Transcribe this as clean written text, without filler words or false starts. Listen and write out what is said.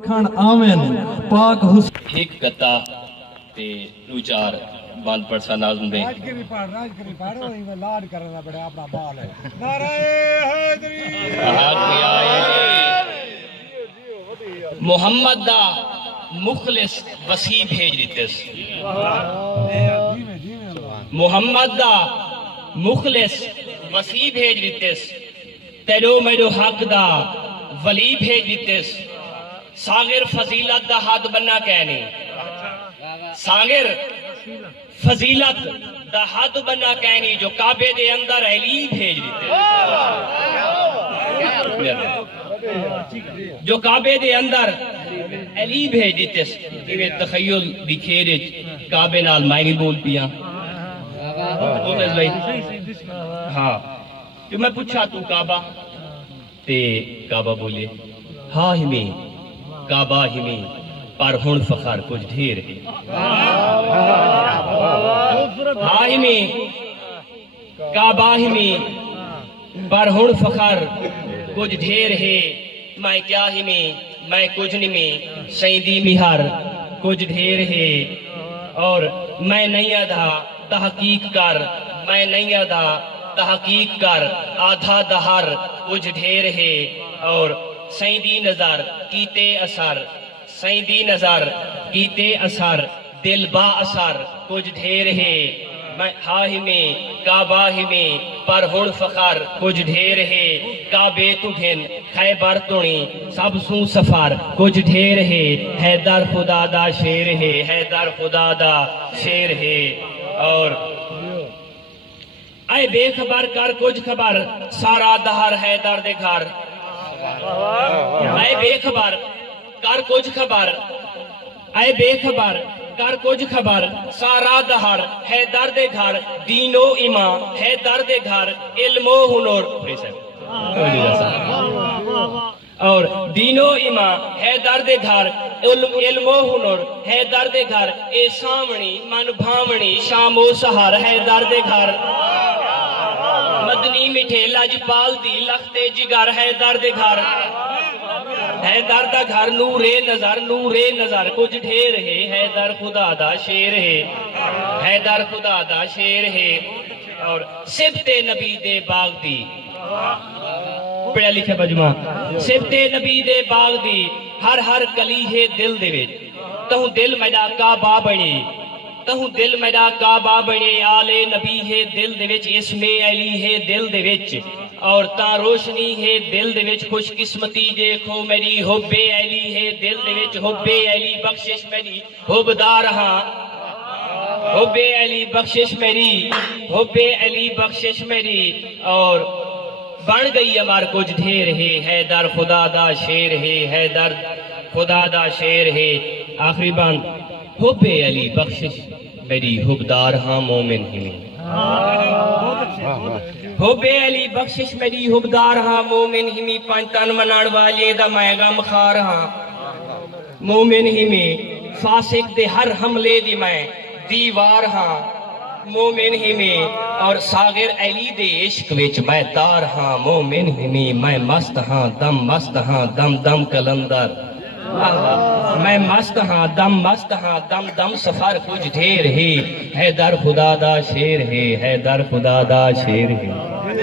کھان آمین پاک حسین ایک گتا تے دو چار بند پڑسا نازم دے راج کری پڑھ وہی میں لاڈ کرنا بڑا اپنا بال ہے نعرہ حیدری محمد دا مخلص وسیع بھیج دیتس محمد دا مخلص وسیع بھیج دیتس تیرو میرو حق دا ولی بھیج دیتس ساغر فضیلت دا حد بننا کہنی ساغر فضیلت دا حد بننا کہنی جو کعبے دے اندر علی بھیج دیتے جو کعبے دے اندر علی بھیج دیتے کہ تخیل دکھیرے کعبے نال مائنی بول پیا ہاں جو میں پوچھا تو کعبہ تے کعبہ بولے ہاں ہمیں کعبہ ہمیں پر ہن فخر کچھ ڈھیر ہے ہاں ہمیں کعبہ ہمیں پر ہن فخر کچھ ڈھیر ہے میں کیا ہمیں میں کچھ نہیں سیدی مہر کچھ ڈھیر ہے اور میں نہیں ادا تحقیق کر میں نہیں ادا تحقیق کر آدھا دہر کچھ ڈھیر ہے اور سیدی نظر کیتے اثر سیدی نظر کیتے اثر دل با اثر کچھ ڈھیر ہے میں ہاہ میں کعبہ میں پر ہن فخر کچھ ڈھیر ہے کعبے تو گھن خیبر تونی سب سو سفر کچھ ڈھیر ہے حیدر خدا دا شیر ہے حیدر خدا دا شیر ہے اور اے بے خبر کر کچھ خبر سارا دہر حیدر دے گھر اے بے خبر کر کچھ خبر اے بے خبر کر کچھ خبر سارا دہر حیدر دے گھر دین و ایمان حیدر دے گھر علم و ہنر اور دین و ایمان حیدر دے گھر علم و ہنر حیدر دے گھر اے سامنی من بھامنی شام و سہر حیدر دے گھر مدنی مٹھے لجپال دی لختے جگر حیدر دے گھر حیدر دا گھر نور نظر کچھ ڈھیر ہے حیدر خدا دا شیر ہے حیدر خدا دا شیر ہے اور صفت نبی دے باغ دی پڑھا لکھا بجمع صفت نبی دے باغ دی ہر کلی ہے دل دے وچ تہوں دل میرا کعبہ بنے تہوں دل میرا کعبہ بنے آلے نبی ہے دل دے وچ اسم علی ہے دل دے وچ اور تا روشنی ہے دل دے وچ خوش قسمتی دیکھو میری حب علی ہے دل دے وچ حب علی بخشش میری حبدار ہاں حب علی بخشش میری حب علی بخشش میری اور بن گئی ہمار کچھ ڈھیر ہے حیدر خدا دا شیر ہے حیدر خدا دا شیر ہے آخری بند حب علی بخشش میری حبدار ہاں مومن ہمیں حب علی بخشش میری حبدار ہاں مومن ہمیں پنجتن منان والے دا مائگا مخار ہاں مومن ہمیں فاسق دے ہر حملے دی میں دیوار ہاں مومن ہمیں اور ساغر علی دے عشق وچ میں تار ہاں مومن ہمیں میں مست ہاں دم دم کلندر میں مست ہاں دم سفر کچھ ڈھیر ہے حیدر خدا دا شیر ہے حیدر خدا دا شیر ہے